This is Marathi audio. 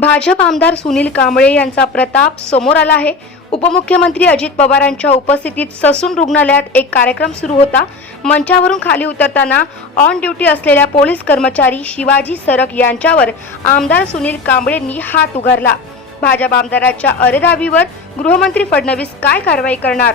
भाजप आमदार सुनील कांबळे यांचा प्रताप समोर आला आहे. उपमुख्यमंत्री अजित पवारांच्या उपस्थितीत ससून रुग्णालयात एक कार्यक्रम सुरू होता. मंचावरून खाली उतरताना ऑन ड्युटी असलेल्या पोलीस कर्मचारी शिवाजी सरक यांच्यावर आमदार सुनील कांबळेंनी हात उघारला भाजप आमदाराच्या अरेरावीवर गृहमंत्री फडणवीस काय कारवाई करणार?